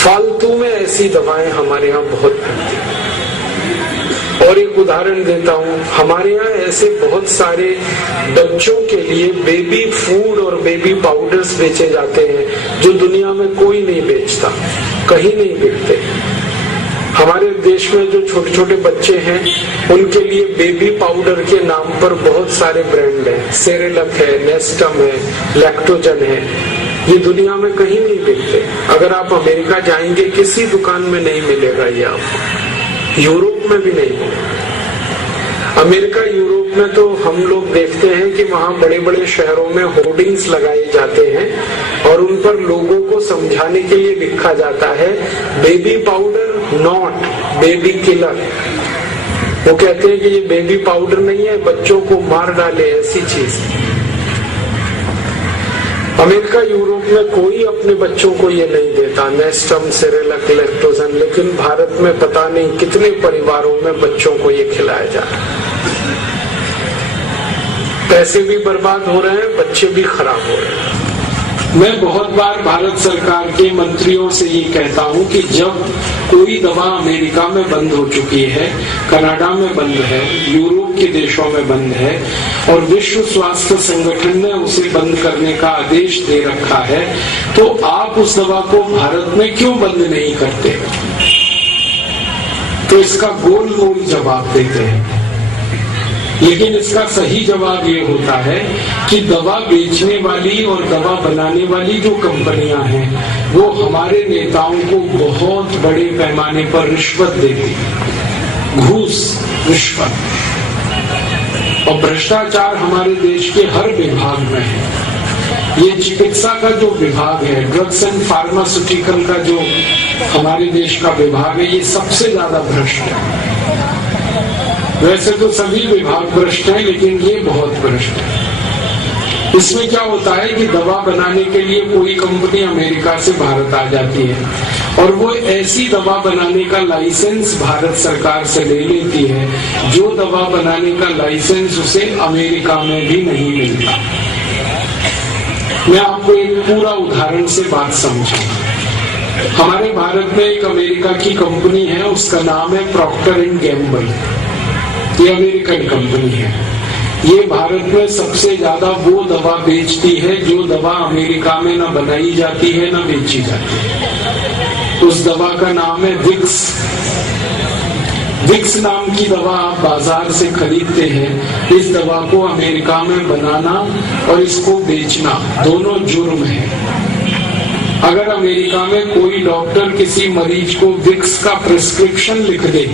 फालतू में ऐसी दवाएं हमारे यहाँ बहुत मिलती हैं। और एक उदाहरण देता हूँ, हमारे यहाँ ऐसे बहुत सारे बच्चों के लिए बेबी फूड और बेबी पाउडर्स बेचे जाते हैं जो दुनिया में कोई नहीं बेचता, कहीं नहीं बिकते। हमारे देश में जो छोटे छोटे बच्चे हैं उनके लिए बेबी पाउडर के नाम पर बहुत सारे ब्रांड हैं, सेरेलक है, नेस्टम है, लैक्टोजन है, ये दुनिया में कहीं नहीं बिकते। अगर आप अमेरिका जाएंगे किसी दुकान में नहीं मिलेगा ये आपको, यूरोप में भी नहीं। अमेरिका यूरोप में तो हम लोग देखते हैं कि वहाँ बड़े बड़े शहरों में होर्डिंग्स लगाए जाते हैं और उन पर लोगों को समझाने के लिए लिखा जाता है baby powder not baby killer. वो कहते हैं कि ये बेबी पाउडर नहीं है, बच्चों को मार डाले ऐसी चीज। अमेरिका यूरोप में कोई अपने बच्चों को ये नहीं देता, नेस्टम, सेरेलक, लैक्टोजन, लेकिन भारत में पता नहीं कितने परिवारों में बच्चों को ये खिलाया जा रहा है। पैसे भी बर्बाद हो रहे हैं, बच्चे भी खराब हो रहे हैं। मैं बहुत बार भारत सरकार के मंत्रियों से ये कहता हूँ कि जब कोई दवा अमेरिका में बंद हो चुकी है, कनाडा में बंद है, यूरोप के देशों में बंद है और विश्व स्वास्थ्य संगठन ने उसे बंद करने का आदेश दे रखा है, तो आप उस दवा को भारत में क्यों बंद नहीं करते? तो इसका गोल मोल जवाब देते हैं। लेकिन इसका सही जवाब ये होता है कि दवा बेचने वाली और दवा बनाने वाली जो कंपनियां हैं वो हमारे नेताओं को बहुत बड़े पैमाने पर रिश्वत देती, घूस, रिश्वत और भ्रष्टाचार हमारे देश के हर विभाग में है। ये चिकित्सा का जो विभाग है, ड्रग्स एंड फार्मास्यूटिकल का जो हमारे देश का विभाग है, ये सबसे ज्यादा भ्रष्ट है। वैसे तो सभी विभाग भ्रष्ट हैं, लेकिन ये बहुत भ्रष्ट है। इसमें क्या होता है कि दवा बनाने के लिए कोई कंपनी अमेरिका से भारत आ जाती है और वो ऐसी दवा बनाने का लाइसेंस भारत सरकार से ले लेती है जो दवा बनाने का लाइसेंस उसे अमेरिका में भी नहीं मिलता। मैं आपको एक पूरा उदाहरण से बात समझाऊंगा। हमारे भारत में एक अमेरिका की कंपनी है, उसका नाम है प्रॉक्टर एंड गैम्बल। ये अमेरिकन कंपनी है। ये भारत में सबसे ज्यादा वो दवा बेचती है जो दवा अमेरिका में न बनाई जाती है न बेची जाती है। उस दवा का नाम है विक्स। विक्स नाम की दवा आप बाजार से खरीदते हैं। इस दवा को अमेरिका में बनाना और इसको बेचना दोनों जुर्म है। अगर अमेरिका में कोई डॉक्टर किसी मरीज को विक्स का प्रिस्क्रिप्शन लिख दे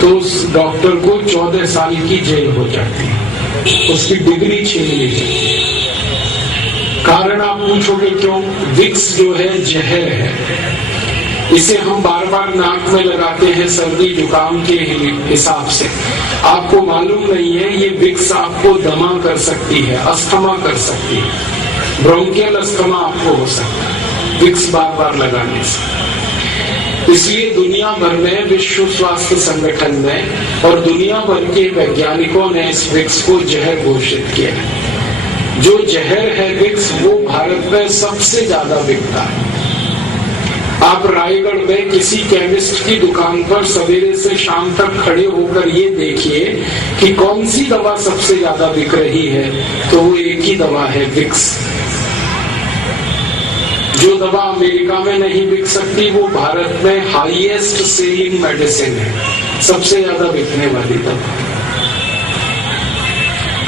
तो उस डॉक्टर को 14 साल की जेल हो जाती है, उसकी डिग्री छीन ली जाती है। कारण आप पूछोगे क्यों? विक्स जो है जहर है। इसे हम बार बार नाक में लगाते हैं सर्दी जुकाम के हिसाब से। आपको मालूम नहीं है ये विक्स आपको दमा कर सकती है, अस्थमा कर सकती है, ब्रोंकियल अस्थमा आपको हो सकता है विक्स बार बार लगाने से। इसलिए दुनिया भर में विश्व स्वास्थ्य संगठन ने और दुनिया भर के वैज्ञानिकों ने इस विक्स को जहर घोषित किया है। जो जहर है विक्स वो भारत में सबसे ज्यादा बिकता है। आप रायगढ़ में किसी केमिस्ट की दुकान पर सवेरे से शाम तक खड़े होकर ये देखिए कि कौन सी दवा सबसे ज्यादा बिक रही है, तो वो एक ही दवा है, विक्स। जो दवा अमेरिका में नहीं बिक सकती वो भारत में हाईएस्ट सेलिंग मेडिसिन है, सबसे ज्यादा बिकने वाली दवा।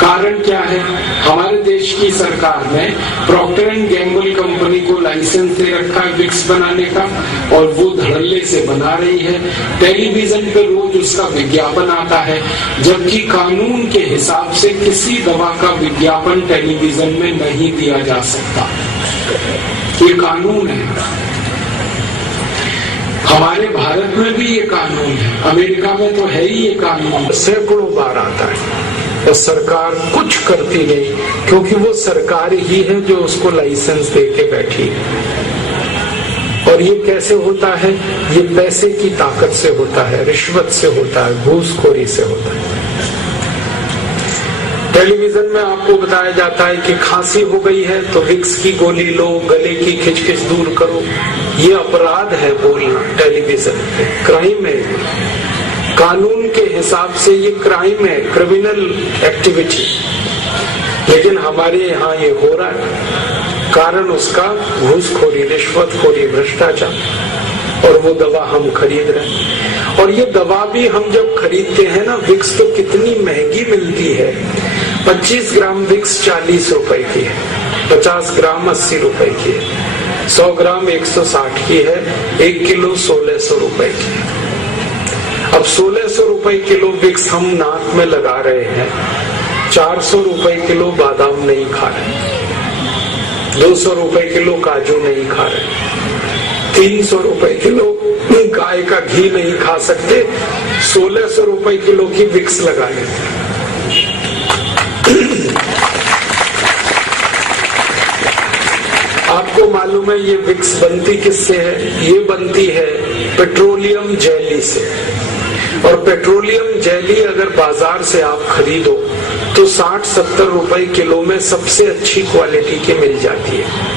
कारण क्या है? हमारे देश की सरकार ने प्रॉक्टर एंड गैम्बल कंपनी को लाइसेंस दे रखा है विक्स बनाने का और वो धड़ल्ले से बना रही है। टेलीविजन पे रोज उसका विज्ञापन आता है, जबकि कानून के हिसाब से किसी दवा का विज्ञापन टेलीविजन में नहीं दिया जा सकता। ये कानून है। हमारे भारत में भी ये कानून है, अमेरिका में तो है ही ये कानून। सैकड़ों बार आता है और सरकार कुछ करती नहीं, क्योंकि वो सरकार ही है जो उसको लाइसेंस दे के बैठी है। और ये कैसे होता है? ये पैसे की ताकत से होता है, रिश्वत से होता है, घूसखोरी से होता है। टेलीविजन में आपको बताया जाता है कि खांसी हो गई है तो विक्स की गोली लो, गले की खिचखिच दूर करो। ये अपराध है बोलना टेलीविजन पे, क्राइम है। कानून के हिसाब से ये क्राइम है, क्रिमिनल एक्टिविटी। लेकिन हमारे यहाँ ये हो रहा है, कारण उसका घूसखोरी, रिश्वतखोरी, भ्रष्टाचार, और वो दवा हम खरीद रहे हैं। और ये दवा भी हम जब खरीदते हैं ना, विक्स तो कितनी महंगी मिलती है। 25 ग्राम विक्स 40 रुपए की है, 50 ग्राम 80 रुपए की है, 100 ग्राम 160 की है, 1 किलो 1600 रुपए की है। अब 1600 रुपए किलो विक्स हम नाक में लगा रहे हैं, 400 रुपए किलो बादाम नहीं खा रहे, 200 रुपए किलो काजू नहीं खा रहे, 300 रुपए किलो गाय का घी नहीं खा सकते, 1600 रुपए किलो की विक्स लगा लेते। आपको मालूम है ये विक्स बनती किससे है? ये बनती है पेट्रोलियम जेली से। और पेट्रोलियम जेली अगर बाजार से आप खरीदो तो 60-70 रुपए किलो में सबसे अच्छी क्वालिटी की मिल जाती है।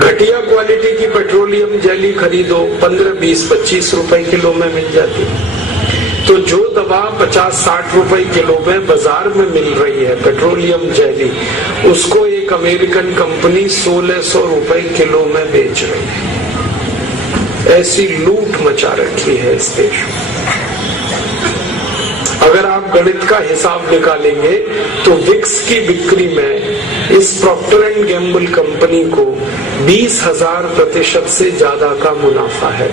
घटिया क्वालिटी की पेट्रोलियम जेली खरीदो 15, 20, 25 रुपए किलो में मिल जाती है। तो जो दवा 50-60 रुपए किलो में बाजार में मिल रही है पेट्रोलियम जेली, उसको एक अमेरिकन कंपनी 1600 रुपए किलो में बेच रही है। ऐसी लूट मचा रखी है इस देश में। अगर आप गणित का हिसाब निकालेंगे तो विक्स की बिक्री में इस प्रॉक्टर एंड गैम्बल कंपनी को 20,000% से ज्यादा का मुनाफा है।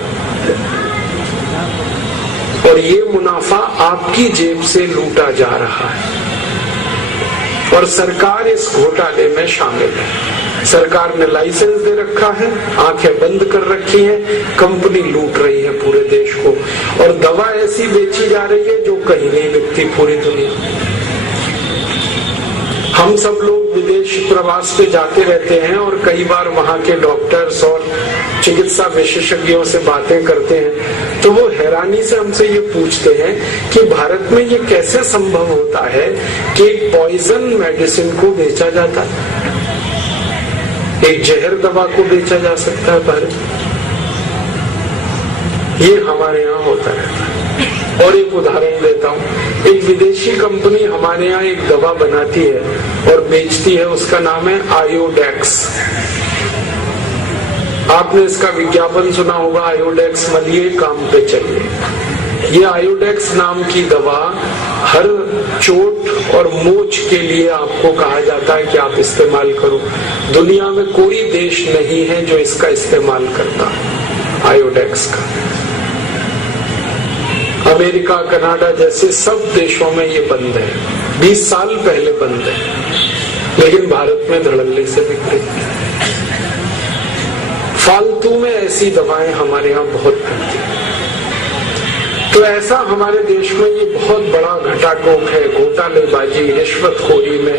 और ये मुनाफा आपकी जेब से लूटा जा रहा है और सरकार इस घोटाले में शामिल है। सरकार ने लाइसेंस दे रखा है, आंखें बंद कर रखी हैं, कंपनी लूट रही है पूरे देश को और दवा ऐसी बेची जा रही है जो कहीं नहीं बिकती पूरी दुनिया। हम सब लोग विदेश प्रवास पे जाते रहते हैं और कई बार वहां के डॉक्टर्स और चिकित्सा विशेषज्ञों से बातें करते हैं तो वो हैरानी से हमसे ये पूछते हैं कि भारत में ये कैसे संभव होता है कि पॉइजन मेडिसिन को बेचा जाता है, एक जहर दवा को बेचा जा सकता है भारत। ये हमारे यहाँ होता रहता है। और एक उदाहरण देता हूँ, एक विदेशी कंपनी हमारे यहाँ एक दवा बनाती है और बेचती है, उसका नाम है आयोडेक्स। आपने इसका विज्ञापन सुना होगा, आयोडेक्स मलिए काम पे चलिए। ये आयोडेक्स नाम की दवा हर चोट और मोच के लिए आपको कहा जाता है कि आप इस्तेमाल करो। दुनिया में कोई देश नहीं है जो इसका इस्तेमाल करता आयोडेक्स का। अमेरिका, कनाडा जैसे सब देशों में ये बंद है, 20 साल पहले बंद है, लेकिन भारत में धड़ल्ले से बिक रही है। फालतू में ऐसी दवाएं हमारे यहाँ बहुत बनती है। तो ऐसा हमारे देश में ये बहुत बड़ा घटाटोप है, घोटालेबाजी, रिश्वतखोरी में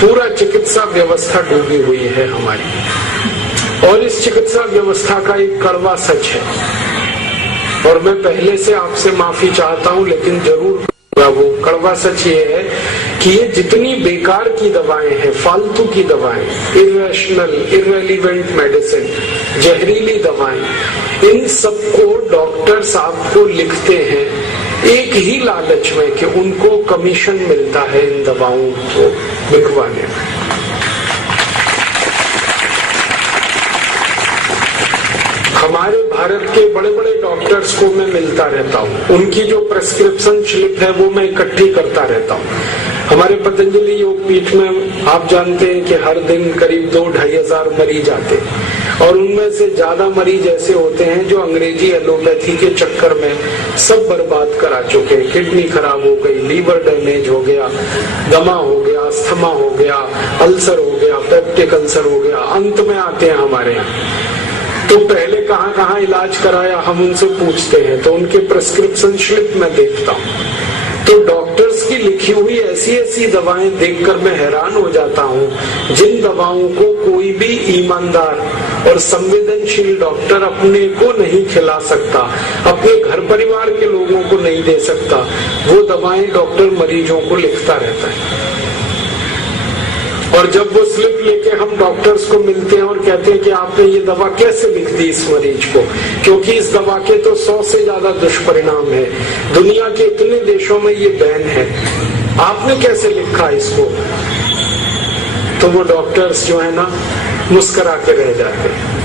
पूरा चिकित्सा व्यवस्था डूबी हुई है हमारी। और इस चिकित्सा व्यवस्था का एक कड़वा सच है और मैं पहले से आपसे माफी चाहता हूं, लेकिन जरूर वो कड़वा सच ये है कि ये जितनी बेकार की दवाएं हैं, फालतू की दवाएं, इरेशनल, इररेलेवेंट मेडिसिन, जहरीली दवाएं, इन सबको डॉक्टर्स आपको लिखते हैं एक ही लालच में कि उनको कमीशन मिलता है इन दवाओं को बिकवाने में। हमारे भारत के बड़े बड़े डॉक्टर्स को मैं मिलता रहता हूँ, उनकी जो प्रेस्क्रिप्शन स्लिप है वो मैं इकट्ठी करता रहता हूँ। हमारे पतंजलि योग पीठ में आप जानते हैं कि हर दिन करीब 2-2.5 हजार मरीज आते हैं और उनमें से ज्यादा मरीज ऐसे होते हैं जो अंग्रेजी एलोपैथी के चक्कर में सब बर्बाद करा चुके हैं। किडनी खराब हो गई, लीवर डैमेज हो गया, दमा हो गया, अस्थमा हो गया, अल्सर हो गया, पेप्टिक अल्सर हो गया, अंत में आते हैं हमारे यहाँ। तो पहले कहाँ कहाँ इलाज कराया हम उनसे पूछते हैं तो उनके प्रेस्क्रिप्शन स्लिप में देखता हूँ तो डॉक्टर्स की लिखी हुई ऐसी ऐसी दवाएं देखकर मैं हैरान हो जाता हूँ जिन दवाओं को कोई भी ईमानदार और संवेदनशील डॉक्टर अपने को नहीं खिला सकता, अपने घर परिवार के लोगों को नहीं दे सकता, वो दवाएं डॉक्टर मरीजों को लिखता रहता है। और जब वो स्लिप लेके हम डॉक्टर्स को मिलते हैं और कहते हैं कि आपने ये दवा कैसे लिख दी इस मरीज को, क्योंकि इस दवा के तो 100 से ज्यादा दुष्परिणाम है, दुनिया के इतने देशों में ये बैन है, आपने कैसे लिखा इसको, तो वो डॉक्टर्स जो है ना मुस्कुरा के रह जाते हैं।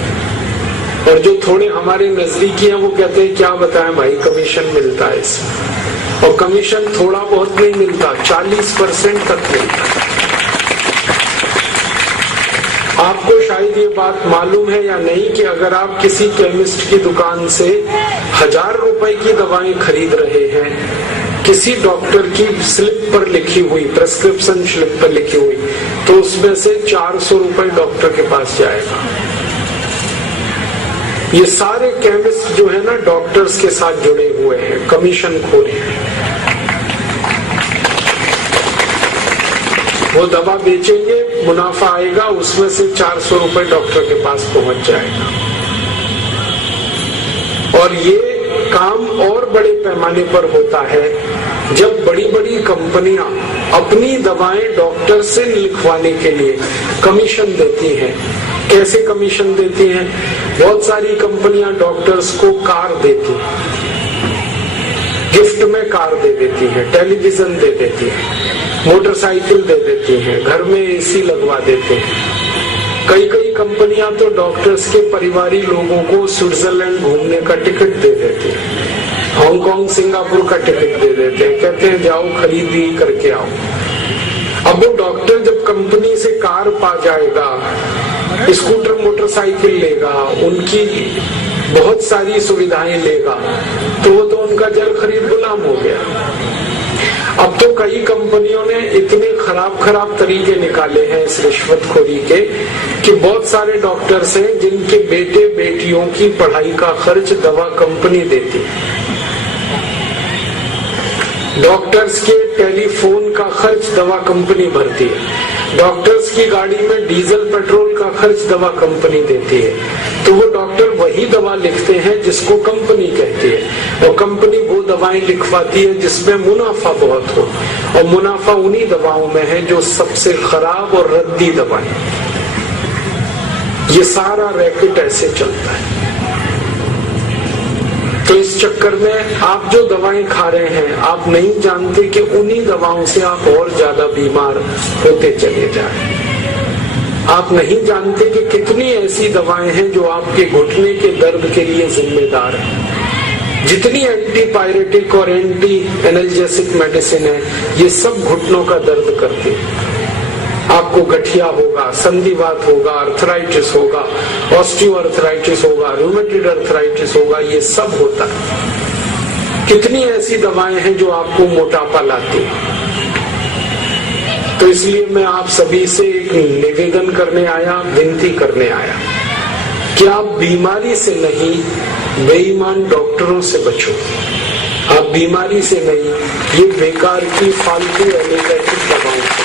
और जो थोड़े हमारे नजदीकी हैं वो कहते हैं क्या बताएं भाई, कमीशन मिलता है इसमें, और कमीशन थोड़ा बहुत नहीं मिलता, 40% तक मिलता है। आपको शायद ये बात मालूम है या नहीं कि अगर आप किसी केमिस्ट की दुकान से 1000 रुपए की दवाएं खरीद रहे हैं, किसी डॉक्टर की स्लिप पर लिखी हुई, प्रेस्क्रिप्शन स्लिप पर लिखी हुई, तो उसमें से 400 रुपए डॉक्टर के पास जाएगा। ये सारे केमिस्ट जो है ना डॉक्टर्स के साथ जुड़े हुए हैं, कमीशन खोर हैं। वो दवा बेचेंगे, मुनाफा आएगा, उसमें से 400 रुपए डॉक्टर के पास पहुंच जाएगा। और ये काम और बड़े पैमाने पर होता है जब बड़ी बड़ी कंपनियां अपनी दवाएं डॉक्टर से लिखवाने के लिए कमीशन देती हैं। कैसे कमीशन देती हैं? बहुत सारी कंपनियां डॉक्टर्स को कार देती हैं, गिफ्ट में कार दे देती हैं, टेलीविजन दे देती है, मोटरसाइकिल दे देती हैं, घर में एसी लगवा देते हैं। कई कंपनियां तो डॉक्टर्स के परिवारी लोगों को स्विट्जरलैंड घूमने का टिकट दे देती हैं, हांगकांग सिंगापुर का टिकट दे देते हैं, कहते हैं जाओ खरीदी करके आओ। अब वो डॉक्टर जब कंपनी से कार पा जाएगा, स्कूटर मोटरसाइकिल लेगा, उनकी बहुत सारी सुविधाएं लेगा, तो वो तो उनका जल खरीद गुलाम हो गया। अब तो कई कंपनियों ने इतने खराब तरीके निकाले हैं इस रिश्वतखोरी के कि बहुत सारे डॉक्टर्स हैं जिनके बेटे बेटियों की पढ़ाई का खर्च दवा कंपनी देती है, डॉक्टर्स के टेलीफोन का खर्च दवा कंपनी भरती है, डॉक्टर्स की गाड़ी में डीजल पेट्रोल का खर्च दवा कंपनी देती है। तो वो डॉक्टर वही दवा लिखते हैं जिसको कंपनी कहती है, और कंपनी वो दवाएं लिखवाती है जिसमें मुनाफा बहुत हो, और मुनाफा उन्हीं दवाओं में है जो सबसे खराब और रद्दी दवाएं। ये सारा रैकेट ऐसे चलता है। तो इस चक्कर में आप जो दवाएं खा रहे हैं, आप नहीं जानते कि उन्हीं दवाओं से आप और ज्यादा बीमार होते चले जाए। आप नहीं जानते कि कितनी ऐसी दवाएं हैं जो आपके घुटने के दर्द के लिए जिम्मेदार है। जितनी एंटीपायरेटिक और एंटी एनाल्जेसिक मेडिसिन है, ये सब घुटनों का दर्द करती है। आपको गठिया होगा, संधिवात होगा, अर्थराइटिस होगा, ऑस्टियोआर्थराइटिस होगा, रूमेटॉइड अर्थराइटिस होगा, ये सब होता है। कितनी ऐसी दवाएं हैं जो आपको मोटापा लाती है। तो इसलिए मैं आप सभी से एक निवेदन करने आया, विनती करने आया कि आप बीमारी से नहीं, बेईमान डॉक्टरों से बचो। आप बीमारी से नहीं, ये बेकार की फालतू एलोपैथिक दवाओं से